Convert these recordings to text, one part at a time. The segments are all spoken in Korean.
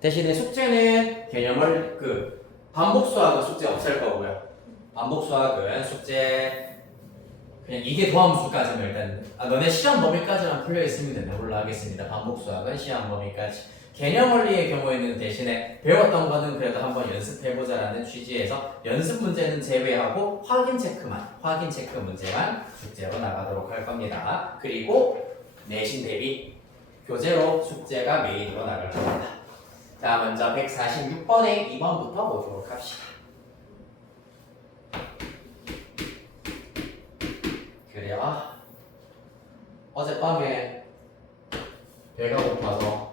대신에 숙제는 개념을 반복 수학은 숙제 없앨 거고요. 반복 수학은 숙제 그냥 이게 도함수까지만 일단 너네 시험 범위까지만 풀려 있으면 된다 걸로 하겠습니다. 반복 수학은 시험 범위까지. 개념 원리의 경우에는 대신에 배웠던 거는 그래도 한번 연습해보자라는 취지에서 연습 문제는 제외하고 확인 체크 문제만 숙제로 나가도록 할 겁니다. 그리고 내신 대비 교재로 숙제가 메인으로 나갈 겁니다. 자, 먼저 146번에 2번부터 보도록 합시다. 그래요. 어젯밤에 배가 고파서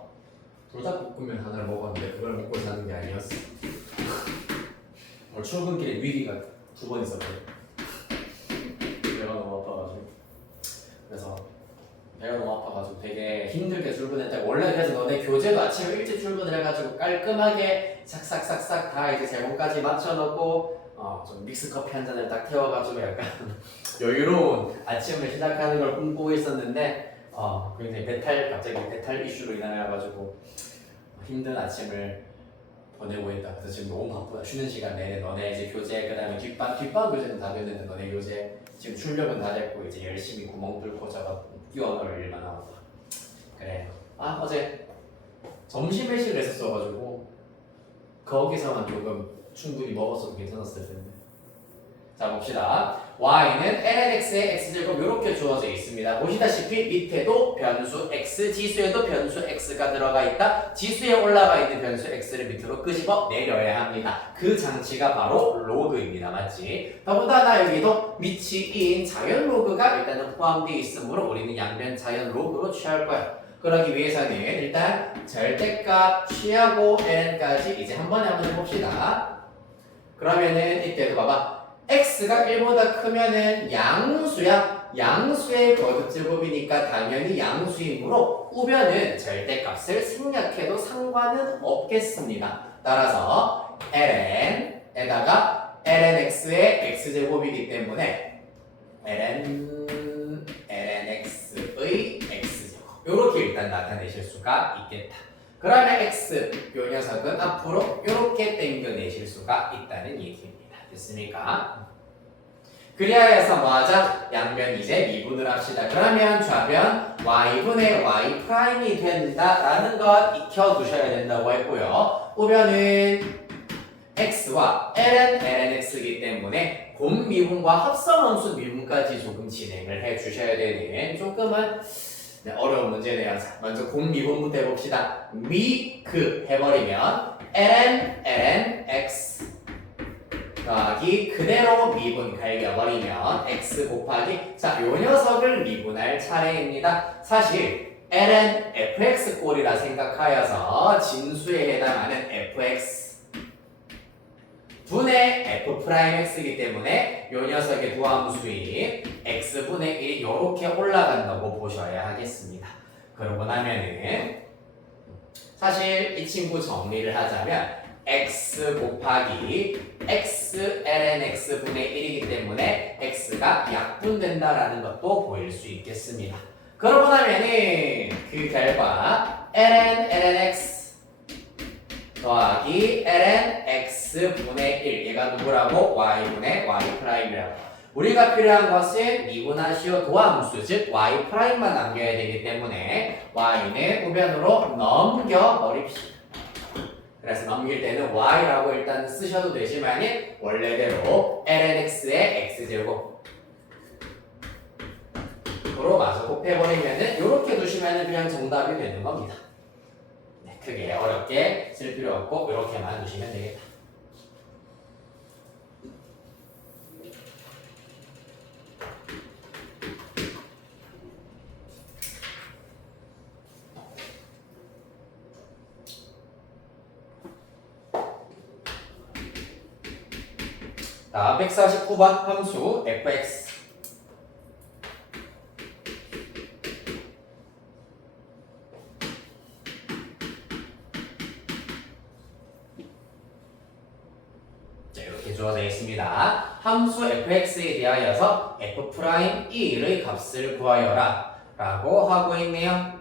불닭볶음면 하나를 먹었는데 그걸 먹고 자는 게 아니었어. 오늘 출근길에 위기가 2번 있었거든. 배가 너무 아파가지고. 그래서 배가 너무 아파가지고 되게 힘들게 출근했다. 원래 그래서 너네 교재도 아침에 일찍 출근을 해가지고 깔끔하게 싹싹싹싹 다 이제 제목까지 맞춰놓고 좀 믹스 커피 한 잔을 딱 태워가지고 약간 여유로운 아침을 시작하는 걸 꿈꾸고 있었는데 굉장히 갑자기 배탈 이슈로 인하여가지고 힘든 아침을 보내고 있다. 그래서 지금 너무 바쁘다. 쉬는 시간 내내 너네 이제 교재 그다음에 뒷반 교재는 다 됐는데 너네 교재 지금 출력은 다 됐고 이제 열심히 구멍 뚫고 저거 끼워넣을 일만 하고 그래. 어제 점심 회식을 했었어가지고 거기서만 조금 충분히 먹었어도 괜찮았을 텐데. 자 봅시다. y는 lnx의 x제곱 이렇게 주어져 있습니다. 보시다시피 밑에도 변수 x, 지수에도 변수 x가 들어가 있다. 지수에 올라가 있는 변수 x를 밑으로 끄집어 내려야 합니다. 그 장치가 바로 로그입니다. 맞지? 더군다나 여기도 미치인 자연 로그가 일단은 포함되어 있으므로 우리는 양변 자연 로그로 취할 거야. 그러기 위해서는 일단 절대값 취하고 n까지 이제 한 번에 한번 해봅시다. 그러면은 이때도 봐봐. x가 1보다 크면은 양수야. 양수의 거듭제곱이니까 당연히 양수이므로 우변은 절대값을 생략해도 상관은 없겠습니다. 따라서 ln에다가 lnx의 x제곱이기 때문에 lnx의 x제곱 이렇게 일단 나타내실 수가 있겠다. 그러면 x 요 녀석은 앞으로 이렇게 당겨내실 수가 있다는 얘기입니다. 됐습니까? 그리하여서 뭐하자? 양변 이제 미분을 합시다. 그러면 좌변 y분의 y'이 된다라는 것 익혀두셔야 된다고 했고요. 우변은 x와 lnx이기 때문에 곰미분과 합성함수 미분까지 조금 진행을 해주셔야 되는 조금은 어려운 문제네요. 자, 먼저 곰미분부터 해봅시다. 해버리면 lnx 더하기 그대로 미분 갈겨버리면 x 곱하기 요 녀석을 미분할 차례입니다. 사실 ln fx 꼴이라 생각하여서 진수에 해당하는 fx 분의 f'x이기 때문에 요 녀석의 도함수인 x분의 1이 요렇게 올라간다고 보셔야 하겠습니다. 그러고 나면은 사실 이 친구 정리를 하자면 x 곱하기 x ln x 분의 1이기 때문에 x가 약분된다라는 것도 보일 수 있겠습니다. 그러고 나면은 그 결과 ln x 더하기 ln x 분의 1 얘가 누구라고? y분의 y'이라고. 우리가 필요한 것은 미분하시오 도함수 즉 y'만 남겨야 되기 때문에 y는 우변으로 넘겨버립시다. 그래서 넘길 때는 y라고 일단 쓰셔도 되지만 원래대로 lnx의 x제곱으로 마저 곱해버리면은 이렇게 두시면은 그냥 정답이 되는 겁니다. 네, 크게 어렵게 쓸 필요 없고 이렇게만 두시면 되겠다. 자, 149번 함수 fx 자, 이렇게 주어져 있습니다. 함수 fx에 대하여서 f'E의 값을 구하여라 라고 하고 있네요.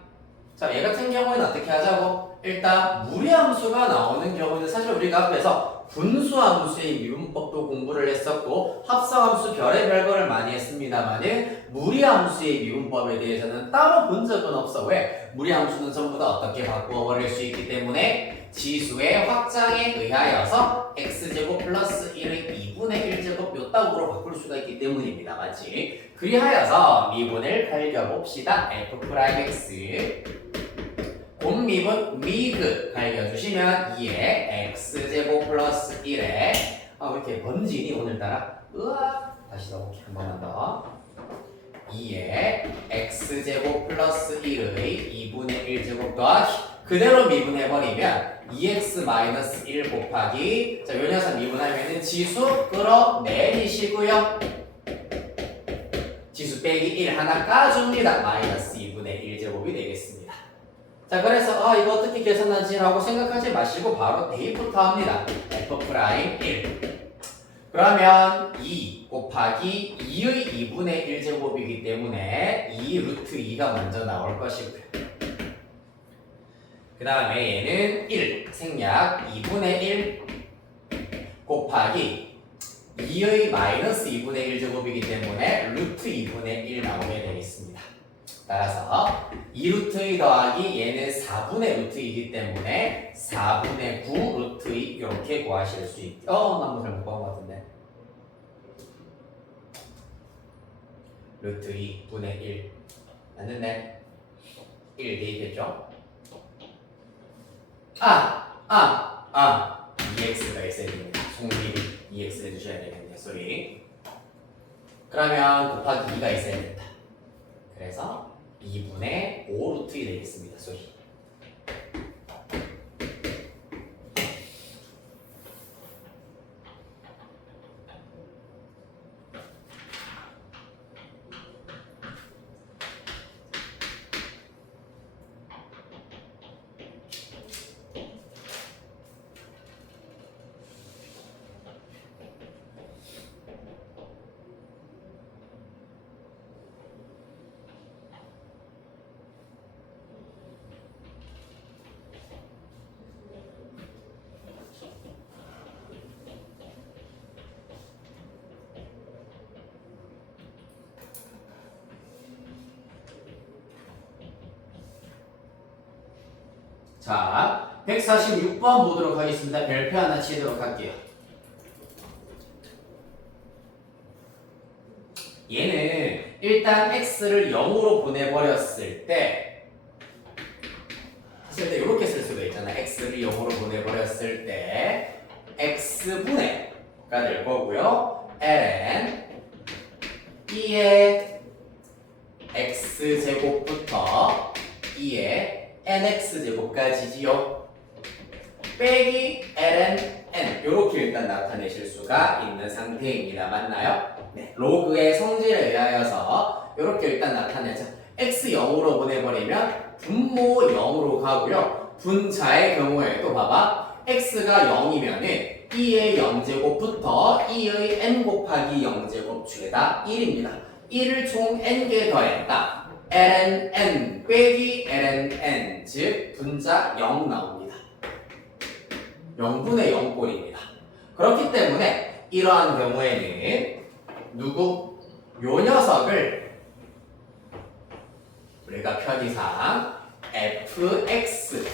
자, 얘 같은 경우에는 어떻게 하자고? 일단 무리함수가 나오는 경우는 사실 우리가 앞에서 분수함수의 미분법도 공부를 했었고 합성함수 별의별 거를 많이 했습니다만은 무리함수의 미분법에 대해서는 따로 본 적은 없어. 왜? 무리함수는 전부 다 어떻게 바꾸어버릴 수 있기 때문에 지수의 확장에 의하여서 x제곱 플러스 1의 2분의 1제곱 요 따구로 바꿀 수가 있기 때문입니다. 맞지? 그리하여서 미분을 갈겨봅시다. f'(x) 곰미분 미그 갈겨주시면 2에 x제곱 플러스 1에 왜 이렇게 번지니 오늘따라? 으악 다시 넣어볼게 한 번만 더 2에 x제곱 플러스 1의 2분의 1제곱 더하기 그대로 미분해버리면 2x-1 곱하기 자, 요 녀석 미분하면은 지수 끌어내리시고요 지수 빼기 1 하나 까줍니다. 마이너스 2분의 1제곱이 되겠습니다. 자, 그래서 이거 어떻게 계산하지? 라고 생각하지 마시고 바로 대입부터 합니다. f'1 그러면 2 곱하기 2의 2분의 1제곱이기 때문에 2 루트 2가 먼저 나올 것이고요. 그 다음에 얘는 1 생략 2분의 1 곱하기 2의 마이너스 2분의 1제곱이기 때문에 루트 2분의 1 나오게 되겠습니다. 따라서 2루트 2 더하기 얘는 4분의 루트 2이기 때문에 4분의 9 루트 2 이렇게 구하실 수 있죠. 나뭐 잘못 구한 것 같은데. 루트 2 분의 1 맞는데 1 대입했죠? 2x가 있어야 됩니다. 송비를 2x 해주셔야 되겠네요. 쏘리. 그러면 곱하기 2가 있어야 된다. 그래서 2분의 5 루트 2 되겠습니다. 쏘리. 자, 146번 보도록 하겠습니다. 별표 하나 치도록 할게요. 얘는 일단 x를 0으로 보내버렸을 때 사실 이렇게 쓸 수가 있잖아. x를 0으로 보내버렸을 때 x분의가 될 거고요. ln 2의 x제곱부터 2의 nx제곱까지지요. 빼기 ln n 이렇게 일단 나타내실 수가 있는 상태입니다. 맞나요? 네. 로그의 성질에 의하여서 이렇게 일단 나타내죠. x 0으로 보내버리면 분모 0으로 가고요. 분자의 경우에도 봐봐. x가 0이면은 2의 0제곱부터 2의 n 곱하기 0제곱 죄다 1입니다. 1을 총 n개 더했다. ln n 빼기 ln n 즉 분자 0 나옵니다. 0분의 0꼴입니다. 그렇기 때문에 이러한 경우에는 요 녀석을 우리가 편의상 fx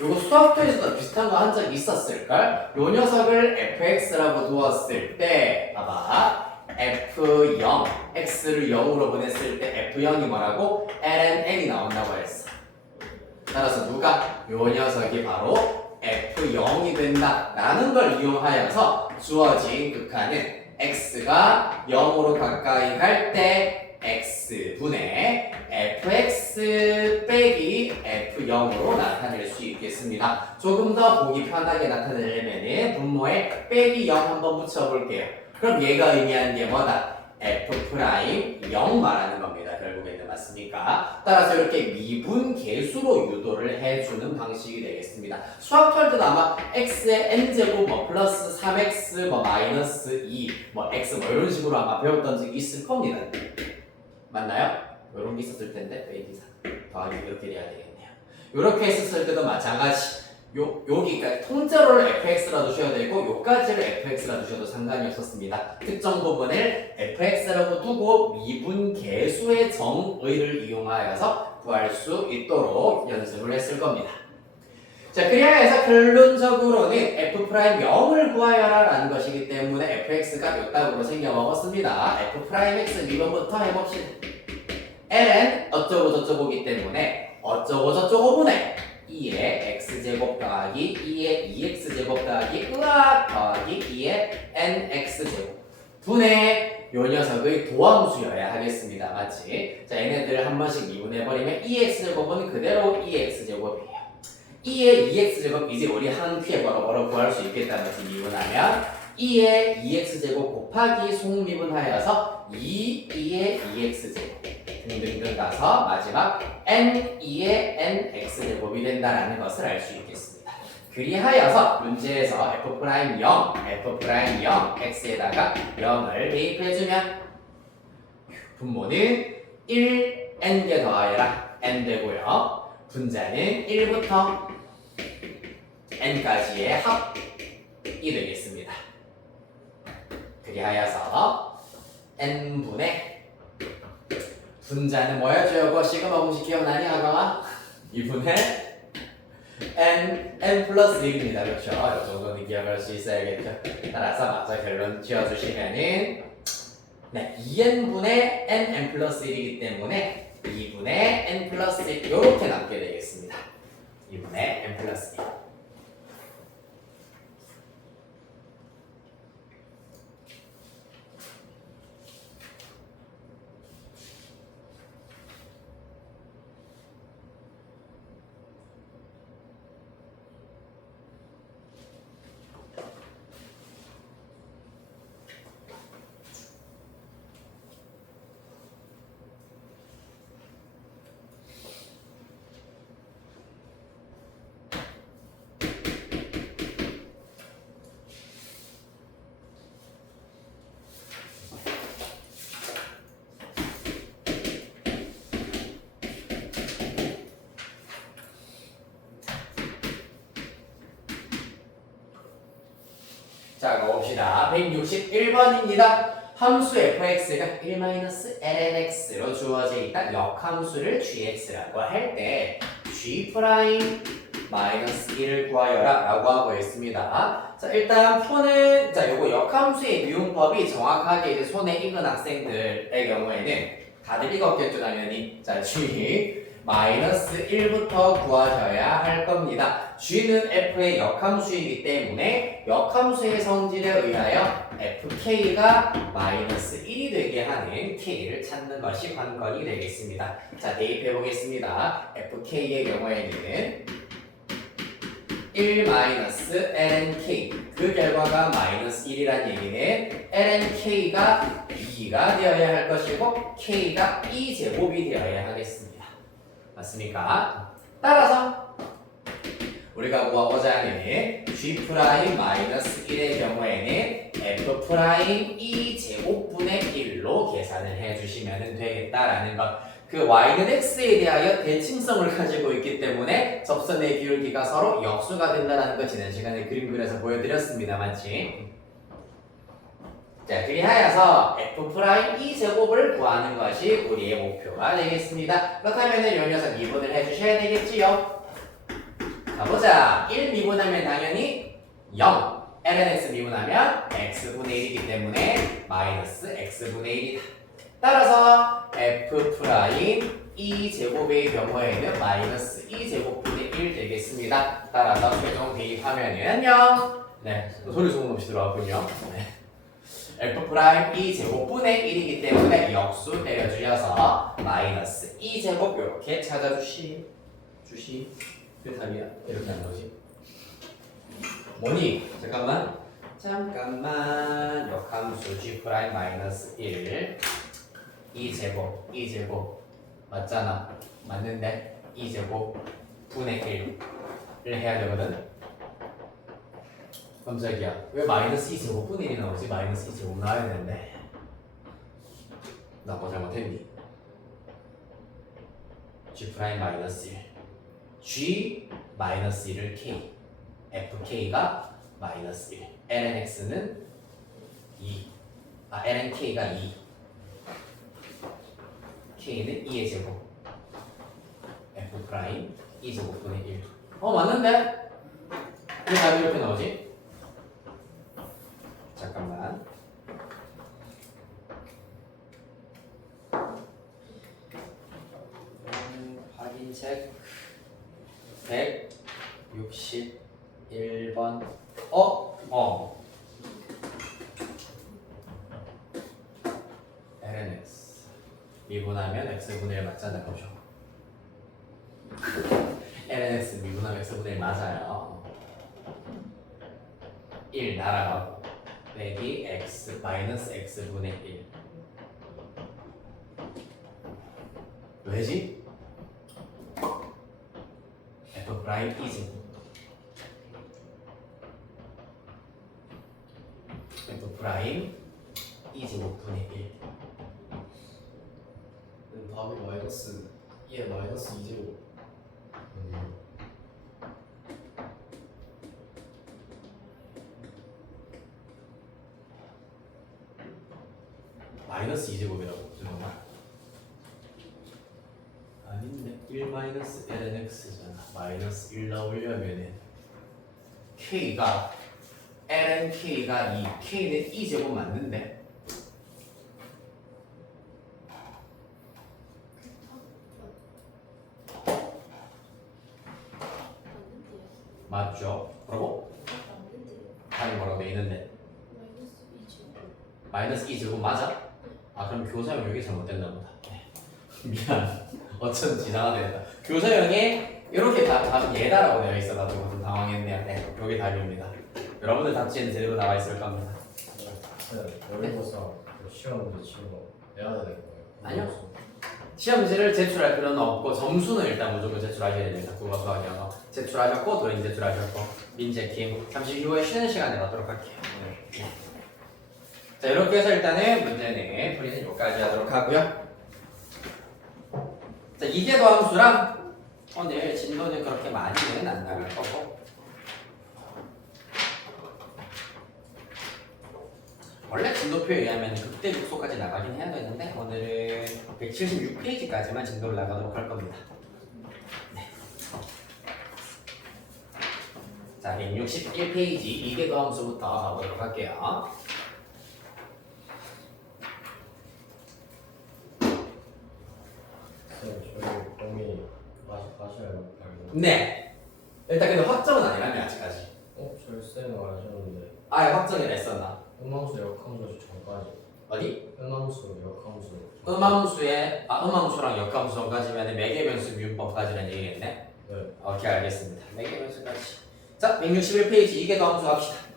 요거 수학교에서도 비슷한 거 한 적이 있었을걸? 요 녀석을 fx라고 두었을 때 봐봐 F0, X를 0으로 보냈을 때 F0이 뭐라고? ln n이 나온다고 했어. 따라서 누가? 요 녀석이 바로 F0이 된다 라는 걸 이용하여서 주어진 극한은 X가 0으로 가까이 갈 때 X분의 fx 빼기 F0으로 나타낼 수 있겠습니다. 조금 더 보기 편하게 나타내려면 분모에 빼기 0 한번 붙여볼게요. 그럼 얘가 의미하는 게 뭐다? F'0 말하는 겁니다. 결국에는 맞습니까? 따라서 이렇게 미분 계수로 유도를 해주는 방식이 되겠습니다. 수학 할 때도 아마 x의 n제곱 플러스 3x 마이너스 2 x 이런 식으로 아마 배웠던 적이 있을 겁니다. 맞나요? 이런 게 있었을 텐데 베이비사 더하기 이렇게 돼야 되겠네요. 이렇게 했었을 때도 마찬가지. 여기까지 통째로를 fx라 두셔야 되고 요까지를 fx라 두셔도 상관이 없었습니다. 특정 부분을 fx라고 두고 미분 계수의 정의를 이용하여서 구할 수 있도록 연습을 했을 겁니다. 자, 그래야 결론적으로는 f'0을 구하여라 라는 것이기 때문에 fx가 요 딱으로 생겨먹었습니다. f'x 미분부터 해봅시다. ln 어쩌고 저쩌고기 때문에 어쩌고 저쩌고분의 2의 x제곱 더하기 2의 2x제곱 더하기 더하기 2의 nx제곱 분의 요 녀석의 도함수여야 하겠습니다. 맞지? 자, 얘네들 한 번씩 미분해버리면 2x제곱은 그대로 2x제곱이에요. 2의 2x제곱 이제 우리 한 큐에 바로 구할 수 있겠다는 것을 미분하면 2의 2x제곱 곱하기 속미분하여서 2의 2x제곱 등등등 가서 마지막 n2의 nx제곱이 된다는 것을 알 수 있겠습니다. 그리하여서 문제에서 f'0, f'0, x에다가 0을 대입해주면 분모는 1n개 더하여라 n 되고요. 분자는 1부터 n까지의 합이 되겠습니다. 그리하여서 n분의 분자는 뭐였죠? 이거 시그마 공식 기억나니 하강아? 2분의 n 플러스 1입니다. 그렇죠? 이 정도는 기억할 수 있어야겠죠. 따라서 먼저 결론 지어주시면은 네, 2n분의 n 플러스 1이기 때문에 2분의 n 플러스 1 이렇게 남게 되겠습니다. 2분의 n 플러스 1. 자, 봅시다. 161번입니다. 함수 fx가 1-lnx로 주어져 있다. 역함수를 gx라고 할 때 g'-1을 구하여라 라고 하고 있습니다. 자, 일단 표는 요거 역함수의 미용법이 정확하게 이제 손에 익은 학생들의 경우에는 다들 익었겠죠, 당연히. 자, g-1부터 구하셔야 할 겁니다. g는 f의 역함수이기 때문에 역함수의 성질에 의하여 fk가 -1이 되게 하는 k를 찾는 것이 관건이 되겠습니다. 자, 대입해 보겠습니다. fk의 경우에는 1-lnk 그 결과가 -1이란 얘기는 lnk가 2가 되어야 할 것이고 k가 2제곱이 되어야 하겠습니다. 맞습니까? 따라서 우리가 구하고자 하는 g'-1의 경우에는 f'2제곱분의 1로 계산을 해주시면 되겠다라는 것. 그 y는 x에 대하여 대칭성을 가지고 있기 때문에 접선의 기울기가 서로 역수가 된다는 거 지난 시간에 그림 그려서 보여드렸습니다. 맞지? 자, 그리하여서 f'2제곱을 구하는 것이 우리의 목표가 되겠습니다. 그렇다면 이 녀석 미분을 해주셔야 되겠지요? 가보자. 1 미분하면 당연히 0. lnx 미분하면 x분의 1이기 때문에 마이너스 x분의 1이다. 따라서 f'2제곱의 경우에는 마이너스 2제곱분의 1 되겠습니다. 따라서 최종 대입하면은 0. 네, 소리 소문 없이 들어왔군요. 네. f'2제곱분의 1이기 때문에 역수 때려주셔서 마이너스 2제곱 이렇게 찾아주시. 그 답이야. 이렇게 하는 거지. 뭐니? 잠깐만. 역함수 g'-1 2제곱 맞잖아. 맞는데 2제곱 분의 1을 해야 되거든. 깜짝이야. 왜 마이너스 2제곱 분의 1이 나오지? 마이너스 2제곱 나와야 되는데. 나 뭐 잘못했니? g'-1 G 마이너스 1을 K, FK가 마이너스 1, lnx는 2, lnk가 2, K는 2의 제곱, F 프라임 2제곱분의 1. 맞는데? 왜 답이 이렇게 나오지? 잠깐만. 확인 체크. 161번. lnx 미분하면 x분의 1 맞잖아. 보죠. lnx 미분하면 x분의 1 맞아요. 1 날아가고 빼기 x 마이너스 x분의 1. 왜지? f 프라임 이즈 f 프라임 이제곱분의 1. 답이 마이너스 2에 마이너스 2제곱. 마이너스 2제곱이라고 정말? 아닌데 1 마이너스 lnx잖아. 마이너스 1 넣으려면은 k가 lnk가 2, k는 2제곱 맞는데? 맞죠? 그러고 답이 뭐라고 돼 있는데? 마이너스 2제곱 맞아? 그럼 교사형 여기 잘못됐나 보다. 미안. 어쩐지 이상하다 했다. 교사형에 이렇게 답은 예다라고 되어 있어가지고 좀 당황했네요. 네, 여기 답입니다. 여러분들 답지에는 제대로 나와 있을 겁니다. 모의고사 시험 문제 치는 거 내야 되는 거예요? 아니요. 시험지를 제출할 필요는 없고 점수는 일단 무조건 제출하셔야 됩니다. 국어 수학이요. 제출하셨고 도인 제출하셨고 민재킴 잠시 후에 쉬는 시간에 갖도록 할게요. 네. 자 이렇게 해서 일단은 문제는 풀이는 여기까지 하도록 하고요. 자 이계도 함수랑 오늘 진도는 그렇게 많이는 안 나갈 거고 원래 진도표에 의하면 극대 육소까지 나가긴 해야 되는데 오늘은 176페이지까지만 진도를 나가도록 할 겁니다. 네. 자 161페이지 이계도 함수부터 가보도록 할게요. 저희 범위 가셔야 네. 일단 근데 확정은 아니라며 아직까지. 저희 쌤은 말하셨는데 확정이라 했었나? 음함수 역함수 전까지. 어디? 음함수 역함수. 음함수랑 역함수 전까지면 매개변수 미분법까지라는 얘기겠네? 네. 오케이 알겠습니다. 매개변수까지. 자 161페이지 이계도 함수 합시다.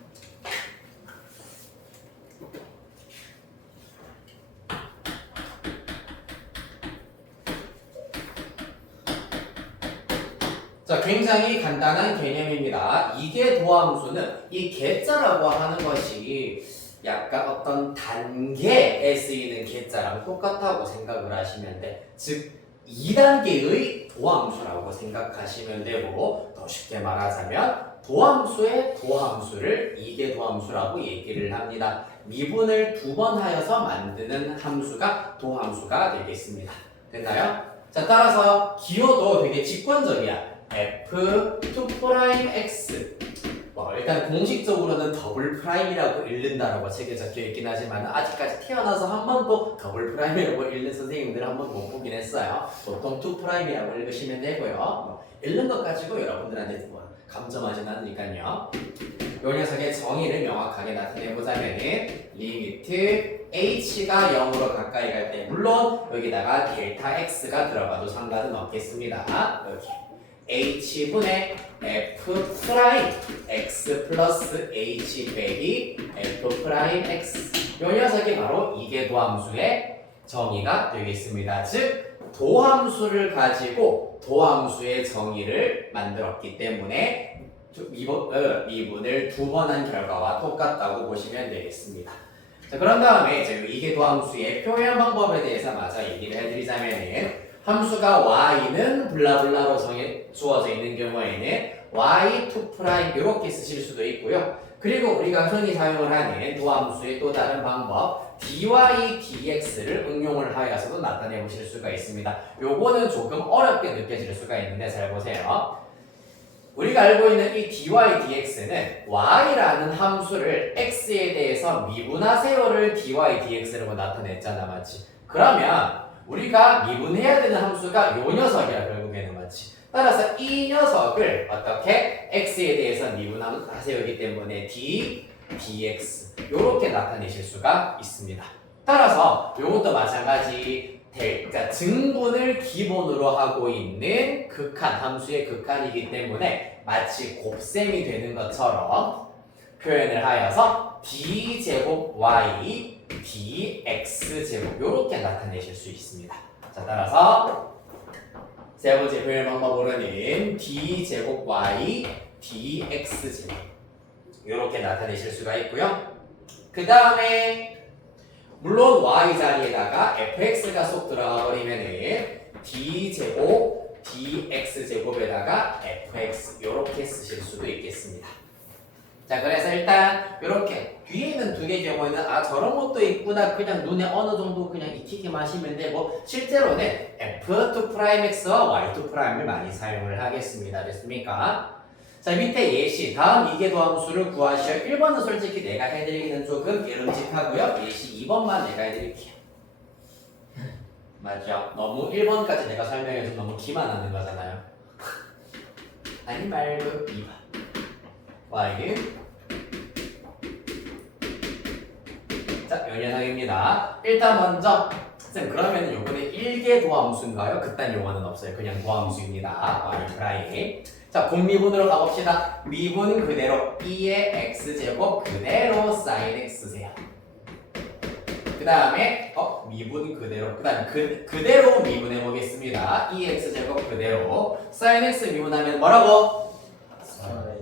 자, 굉장히 간단한 개념입니다. 이계 도함수는 이 계자라고 하는 것이 약간 어떤 단계에 쓰이는 계자랑 똑같다고 생각을 하시면 돼. 즉 2단계의 도함수라고 생각하시면 되고 더 쉽게 말하자면 도함수의 도함수를 이계 도함수라고 얘기를 합니다. 미분을 2번 하여서 만드는 함수가 도함수가 되겠습니다. 됐나요? 자, 따라서 기호도 되게 직관적이야. f2'x 일단 공식적으로는 더블 프라임이라고 읽는다라고 책에 적혀 있긴 하지만 아직까지 태어나서 한 번도 더블 프라임이라고 읽는 선생님들 한 번도 못 보긴 했어요. 보통 2 프라임이라고 읽으시면 되고요. 읽는 것 가지고 여러분들한테 감점하진 않으니까요. 이 녀석의 정의를 명확하게 나타내보자면은 리미트 h가 0으로 가까이 갈 때 물론 여기다가 델타 x가 들어가도 상관은 없겠습니다. 이렇게 h분의 f 프라임 x 플러스 h 빼기 f 프라임 x 이 녀석이 바로 이계도함수의 정의가 되겠습니다. 즉 도함수를 가지고 도함수의 정의를 만들었기 때문에 미분을 2번 한 결과와 똑같다고 보시면 되겠습니다. 자, 그런 다음에 이제 이계도함수의 표현 방법에 대해서 마저 얘기를 해드리자면은 함수가 y는 블라블라로 주어져 있는 경우에는 y2' 이렇게 쓰실 수도 있고요. 그리고 우리가 흔히 사용을 하는 도함수의 또 다른 방법 dy dx를 응용을 하여서도 나타내 보실 수가 있습니다. 요거는 조금 어렵게 느껴질 수가 있는데 잘 보세요. 우리가 알고 있는 이 dy dx는 y라는 함수를 x에 대해서 미분하세요를 dy dx라고 나타냈잖아, 맞지? 그러면 우리가 미분해야 되는 함수가 요 녀석이야, 결국에는, 맞지? 따라서 이 녀석을 어떻게 x에 대해서 미분하세요이기 때문에 d dx 요렇게 나타내실 수가 있습니다. 따라서 요것도 마찬가지 증분을 기본으로 하고 있는 극한, 함수의 극한이기 때문에 마치 곱셈이 되는 것처럼 표현을 하여서 d제곱 y dx제곱 요렇게 나타내실 수 있습니다. 자, 따라서 세 번째 표현 방법으로는 d제곱 y dx제곱 요렇게 나타내실 수가 있고요. 그 다음에 물론 y 자리에다가 fx가 쏙 들어가 버리면은 d제곱 dx제곱에다가 fx 요렇게 쓰실 수도 있겠습니다. 자, 그래서 일단 이렇게 뒤에 있는 두 개의 경우에는 아 저런 것도 있구나 그냥 눈에 어느 정도 그냥 익히기만 하시면 되고 실제로는 f2'x와 y2'을 많이 사용을 하겠습니다. 됐습니까? 자, 밑에 예시 다음 이계도함수를 구하시오. 1번은 솔직히 내가 해드리기는 조금 예름직하고요. 예시 2번만 내가 해드릴게요. 맞죠? 너무 1번까지 내가 설명해서 너무 기만하는 거잖아요. 아니 말고 2번 y는 자, 연연항입니다. 일단 먼저 쌤 그러면 요번에 1개 도함수인가요? 그딴 용어는 없어요. 그냥 도함수입니다. y'. 자, 곱미분으로 가봅시다. 미분 그대로 2의 x제곱 그대로 sin x세요. 그 다음에 미분 그대로 그 다음에 그대로 미분해 보겠습니다. 2x제곱 그대로 sin x 미분하면 뭐라고?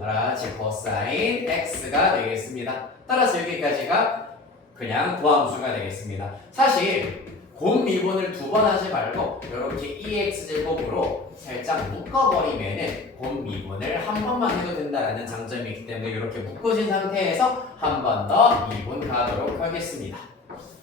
알았지? cosine x가 되겠습니다. 따라서 여기까지가 그냥 도함수가 되겠습니다. 사실 곱 미분을 두 번 하지 말고 이렇게 2x제곱으로 살짝 묶어버리면은 곱 미분을 한 번만 해도 된다라는 장점이 있기 때문에 이렇게 묶어진 상태에서 한 번 더 미분 가도록 하겠습니다.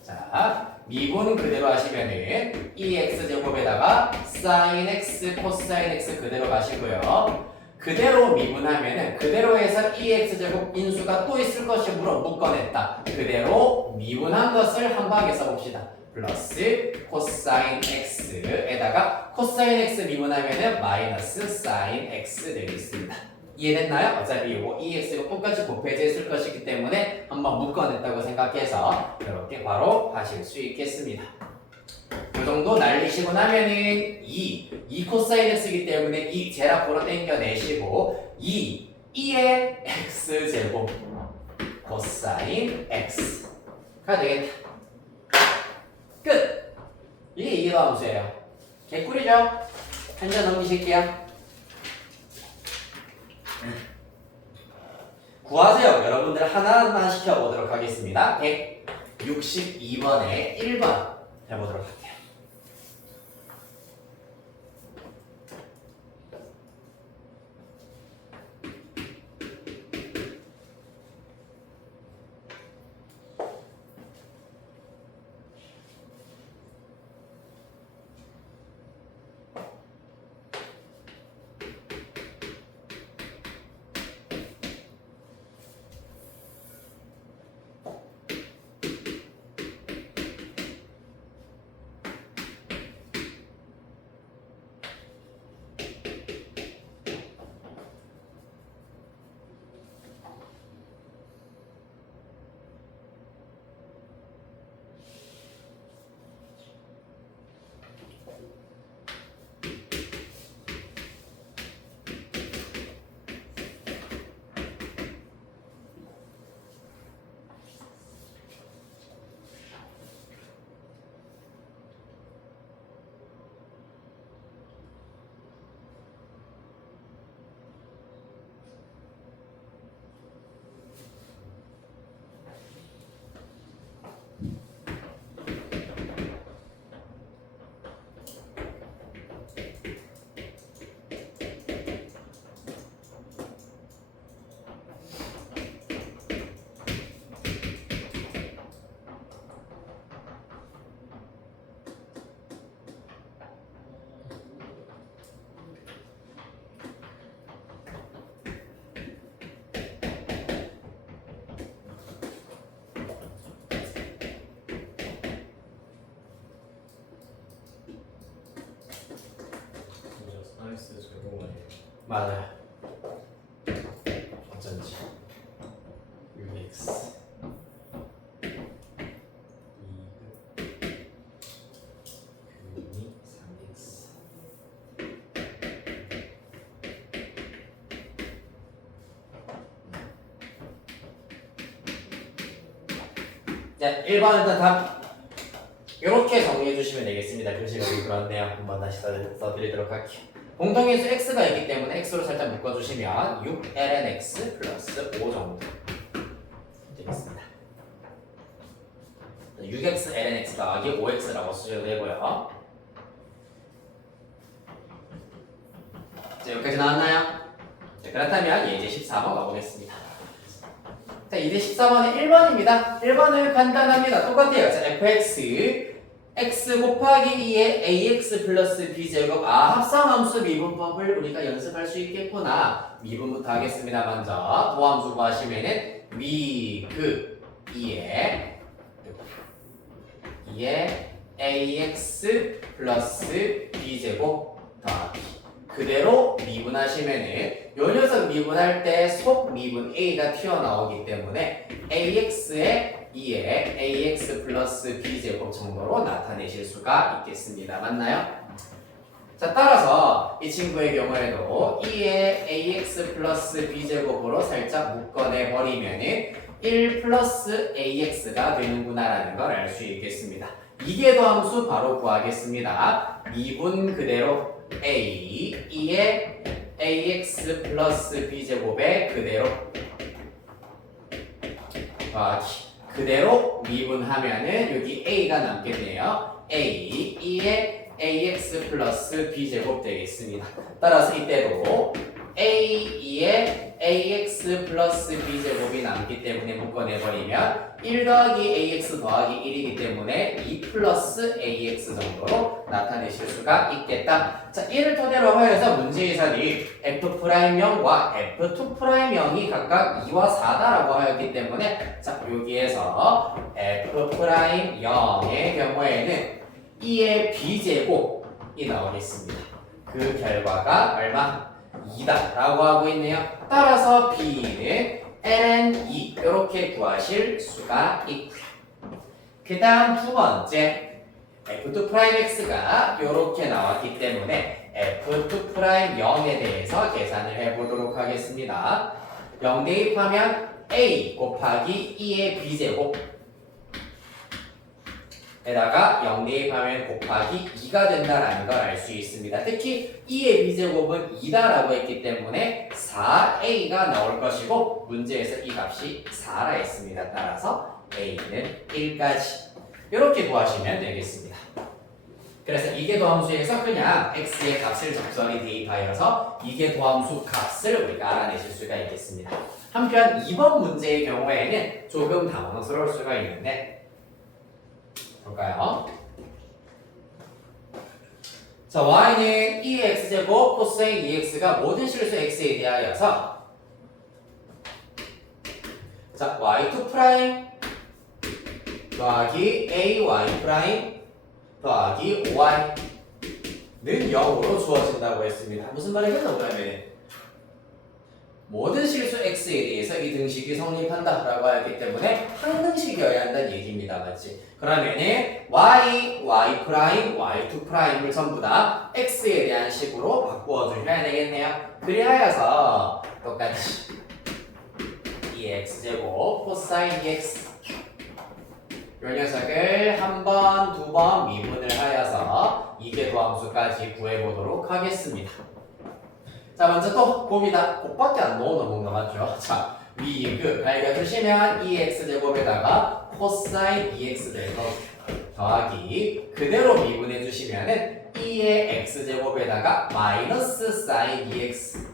자, 미분 그대로 하시면은 2x제곱에다가 sin x, cosine x 그대로 가시고요. 그대로 미분하면은 그대로 해서 2x제곱 인수가 또 있을 것이므로 묶어냈다. 그대로 미분한 것을 한 방에 써봅시다. 플러스 코사인 x에다가 코사인 x 미분하면은 마이너스 사인 x 되겠습니다. 이해됐나요? 어차피 이거 2x가 똑같이 곱해져 있을 것이기 때문에 한번 묶어냈다고 생각해서 이렇게 바로 하실 수 있겠습니다. 이 정도 날리시고 나면은 2 코사인 x이기 때문에 2 제라포로 당겨내시고 2의 x제곱 코사인 x가 되겠다. 끝! 이게 이계도함수예요. 개꿀이죠? 한 장 넘기실게요. 구하세요. 여러분들 하나만 시켜보도록 하겠습니다. 162번에 1번 해보도록 할게요. 맞아요. 어쩐지 6x 2이 3x 자, 1번 일단 답 이렇게 정리해 주시면 되겠습니다. 교시가 좀 그렇네요. 한번 다시 써드리도록 할게요. 공통인수 x가 있기 때문에 x로 살짝 묶어주시면 6lnx 플러스 5 정도 되겠습니다. 6x lnx 더하기 5x라고 쓰셔도 되고요. 자, 여기까지 나왔나요? 자, 그렇다면 이제 14번 가보겠습니다. 자, 이제 14번은 1번입니다. 1번은 간단합니다. 똑같아요. 자, fx x 곱하기 2의 ax 플러스 b제곱. 합성함수 미분법을 우리가 연습할 수 있겠구나. 미분부터 하겠습니다. 먼저 도함수 구하시면은 그 2의 ax 플러스 b제곱 더하기 그대로 미분하시면은 요 녀석 미분할 때 속 미분 a가 튀어나오기 때문에 ax의 2의 ax 플러스 b제곱 정도로 나타내실 수가 있겠습니다. 맞나요? 자, 따라서 이 친구의 경우에도 2의 ax 플러스 b제곱으로 살짝 묶어내버리면은 1 플러스 ax가 되는구나라는 걸 알 수 있겠습니다. 이계도함수 바로 구하겠습니다. 미분 그대로 a 2의 ax 플러스 b제곱에 그대로 더하기 그대로 미분하면은 여기 a가 남겠네요. a 2의 ax 플러스 b제곱 되겠습니다. 따라서 이때도 a 2의 ax 플러스 b제곱이 남기 때문에 묶어내버리면 1 더하기 ax 더하기 1이기 때문에 2 플러스 ax 정도로 나타내실 수가 있겠다. 자, 이를 토대로 하여서 문제의사들이 f'0과 f2'0이 각각 2와 4다라고 하였기 때문에 자, 여기에서 f'0의 경우에는 2의 b제곱이 나오겠습니다. 그 결과가 얼마? 2다 라고 하고 있네요. 따라서 b는 ln 2 이렇게 구하실 수가 있고요. 그 다음 두 번째 f2'x가 이렇게 나왔기 때문에 f2'0에 대해서 계산을 해보도록 하겠습니다. 0 대입하면 a 곱하기 2의 b제곱 에다가 0 대입하면 곱하기 2가 된다라는 걸 알 수 있습니다. 특히 2의 b제곱은 2다라고 했기 때문에 4a가 나올 것이고 문제에서 이 값이 4라 했습니다. 따라서 a는 1까지 이렇게 구하시면 되겠습니다. 그래서 이계도함수에서 그냥 x의 값을 적절히 대입하여서 이계도함수 값을 우리가 알아내실 수가 있겠습니다. 한편 2번 문제의 경우에는 조금 당황스러울 수가 있는데 볼까요? 자, y는 2x제곱 코사인 2x가 모든 실수 x에 대하여서 자, y2' 더하기 ay' 더하기 5y는 0으로 주어진다고 했습니다. 무슨 말이냐면 뭐냐면 모든 실수 x에 대해서 이 등식이 성립한다 라고 하기 때문에 항등식이어야 한다는 얘기입니다. 맞지? 그러면은 y, y', y2'을 전부 다 x에 대한 식으로 바꾸어 주셔야 되겠네요. 그리하여서 똑같이 2x제곱 코사인 2x 이 녀석을 한 번, 두 번 미분을 하여서 이계도함수까지 구해보도록 하겠습니다. 자, 먼저 또 곱이다. 곱밖에 안 넣어놓은 거 맞죠? 자, 위그 밝혀주시면 2x제곱에다가 코사인 2x제곱 더하기 그대로 미분해 주시면은 2의 x제곱에다가 마이너스 사인 2x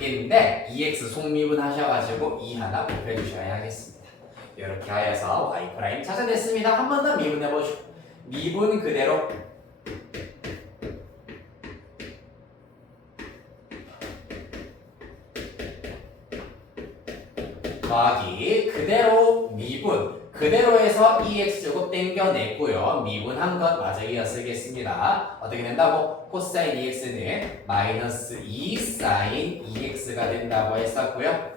인데 2x 속미분 하셔가지고 2 하나 곱해 주셔야 하겠습니다. 이렇게 하여서 y' 찾아냈습니다. 한 번 더 미분해보죠. 미분 그대로 더하기 그대로 미분 그대로 해서 2x제곱 땡겨냈고요. 미분한 것 마저기어 쓰겠습니다. 어떻게 된다고? 코사인 EX는 마이너스 2 사인 EX가 된다고 했었고요.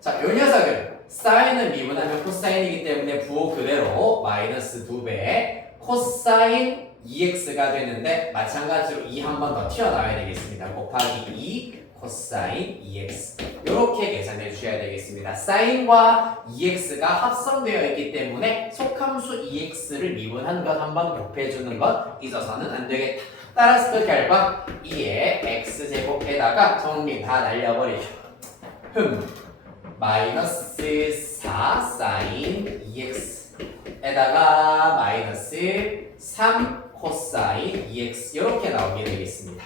자, 요 녀석은 사인은 미분하면 코사인이기 때문에 부호 그대로 마이너스 2배 코사인 EX가 되는데 마찬가지로 2 한 번 더 튀어나와야 되겠습니다. 곱하기 2 코사인 EX 이렇게 계산해 주셔야 되겠습니다. 사인과 EX가 합성되어 있기 때문에 속함수 EX를 미분한 것 한번 곱해주는 것 잊어서는 안 되겠다. 따라서 그 결과 2의 X제곱에다가 정리 다 날려버리죠. 마이너스 4 사인 EX에다가 마이너스 3 코사인 EX 이렇게 나오게 되겠습니다.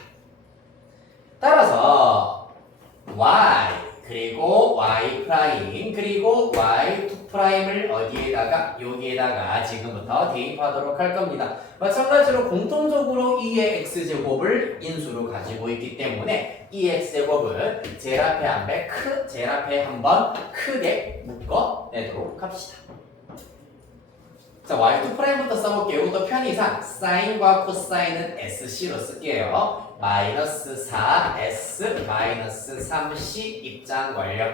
따라서 y 그리고 y 프라임 그리고 y2 프라임을 어디에다가 여기에다가 지금부터 대입하도록 할 겁니다. 마찬가지로 공통적으로 2의 x제곱을 인수로 가지고 있기 때문에 2의 x제곱은 제일 앞에 한 배 제일 앞에 한번 크게 묶어내도록 합시다. 자, y2 프라임부터 써볼게요. 이것도 편의상 사인과 코사인은 sc로 쓸게요. 마이너스 4s 마이너스 3c 입장 완료.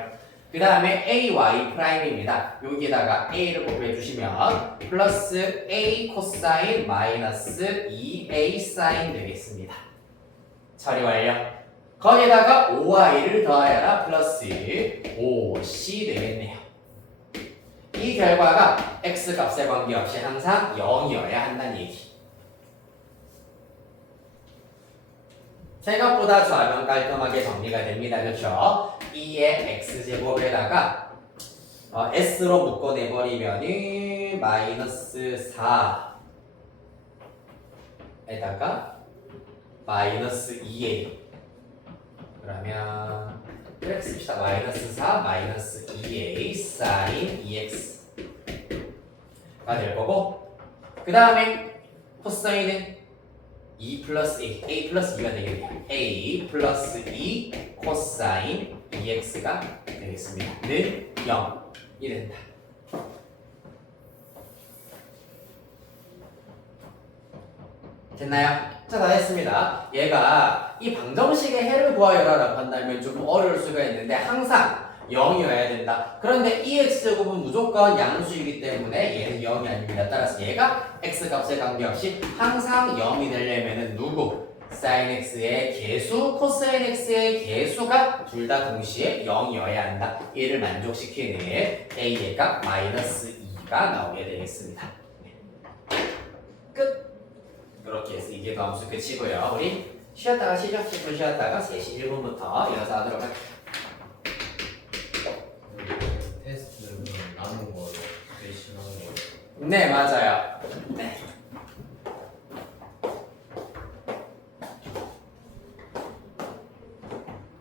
그 다음에 ay 프라임입니다. 여기에다가 a를 곱해주시면 플러스 a 코사인 마이너스 2a 사인 되겠습니다. 처리 완료. 거기에다가 5y를 더하여라 플러스 5c 되겠네요. 이 결과가 x 값에 관계없이 항상 0이어야 한다는 얘기. 생각보다 좌변 깔끔하게 정리가 됩니다. 그렇죠? 2의 x제곱에다가 s로 묶어내버리면 마이너스 4에다가 마이너스 2a 그러면 이렇게 씁시다. 마이너스 4 마이너스 2a 사인 2x가 될 거고 그 다음에 코사인은 2 플러스 a 플러스 2가 되겠네요. a 플러스 2 코사인 2x가 되겠습니다. 는 0이 된다. 됐나요? 자, 다 됐습니다. 얘가 이 방정식의 해를 구하여라라고 한다면 좀 어려울 수가 있는데 항상 0이어야 된다. 그런데 이 x제곱은 무조건 양수이기 때문에 얘는 0이 아닙니다. 따라서 얘가 x값에 관계없이 항상 0이 되려면은 누구? sin x의 개수, cosine x의 개수가 둘 다 동시에 0이어야 한다. 얘를 만족시키는 a의 값 마이너스 2가 나오게 되겠습니다. 끝! 이렇게 해서 이게 함수 끝이고요. 우리 쉬었다가 시죠? 10분 쉬었다가 3시 1분부터 이어서 하도록 할게요. 테스트는 나눈 거 되게 심한 거. 네, 맞아요.